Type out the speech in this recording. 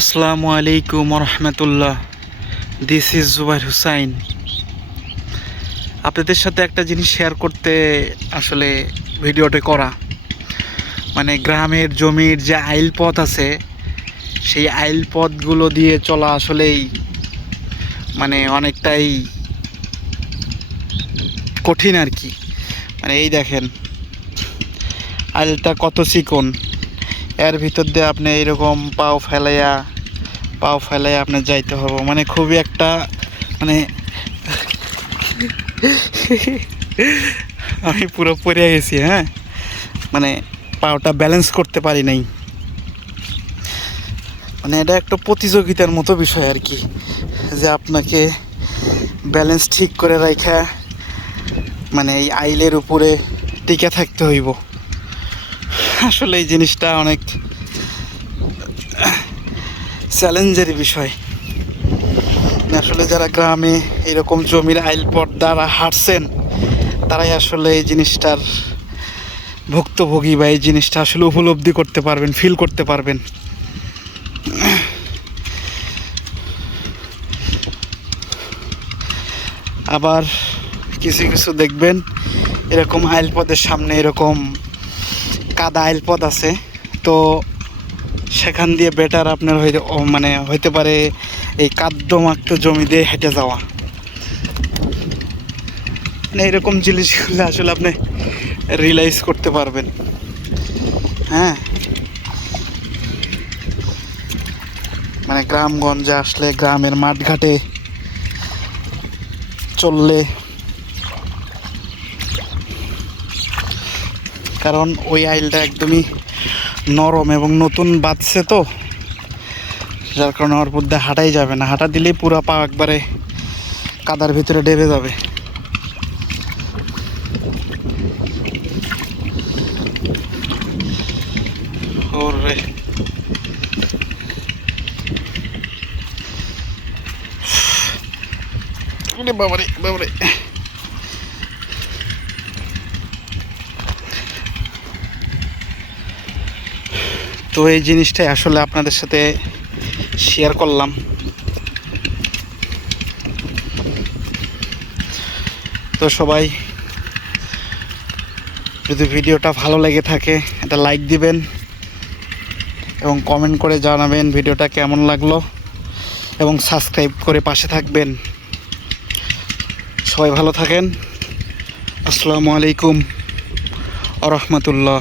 আসসালামু আলাইকুম রহমতুল্লাহ। This is Zubair Hussain. আপনাদের সাথে একটা জিনিস শেয়ার করতে আসলে ভিডিওটা করা, মানে গ্রামের জমির যে আইল পথ আছে, সেই আইল পথগুলো দিয়ে চলা আসলেই মানে অনেকটাই কঠিন আর কি। মানে এই দেখেন আইলটা কত চিকন, এর ভিতর দিয়ে আপনি এইরকম পাও ফেলাইয়া আপনার যাইতে হবে, মানে খুবই একটা মানে আমি পুরো পড়ে গেছি। হ্যাঁ, মানে পাওটা ব্যালেন্স করতে পারি নাই। মানে এটা একটা প্রতিযোগিতার মতো বিষয় আর কি, যে আপনাকে ব্যালেন্স ঠিক করে রাখা, মানে এই আইলের উপরে টিকে থাকতে হইব। আসলে এই জিনিসটা অনেক চ্যালেঞ্জের বিষয়। আসলে যারা গ্রামে এরকম জমির আইল পথ দ্বারা হাঁটছেন, তারাই আসলে এই জিনিসটার ভুক্তভোগী, বা এই জিনিসটা আসলে উপলব্ধি করতে পারবেন, ফিল করতে পারবেন। আবার কিছু কিছু দেখবেন এরকম আইল পথের সামনে এরকম কাদা আইল পথ আছে, তো সেখান দিয়ে বেটার আপনার মানে হইতে পারে এই কাদ্যমাক্ত জমি দিয়ে হেঁটে যাওয়া। মানে এরকম জিনিসগুলো আসলে আপনি রিয়েলাইজ করতে পারবেন। হ্যাঁ, মানে গ্রামগঞ্জে আসলে, গ্রামের মাঠঘাটে চললে, কারণ ওই আইলটা একদমই নরম এবং নতুন বাঁধছে, তো যার কারণে ওর মধ্যে হাঁটাই যাবে না। হাঁটা দিলেই পুরো পা একবারে কাদার ভিতরে ডেবে যাবে। ওরে বাবারে বাবারে। তো এই জিনিসটাই আসলে আপনাদের সাথে শেয়ার করলাম। তো সবাই যদি ভিডিওটা ভালো লেগে থাকে, একটা লাইক দিবেন এবং কমেন্ট করে জানাবেন ভিডিওটা কেমন লাগলো, এবং সাবস্ক্রাইব করে পাশে থাকবেন। সবাই ভালো থাকেন। আসসালামু আলাইকুম ওয়া রাহমাতুল্লাহ।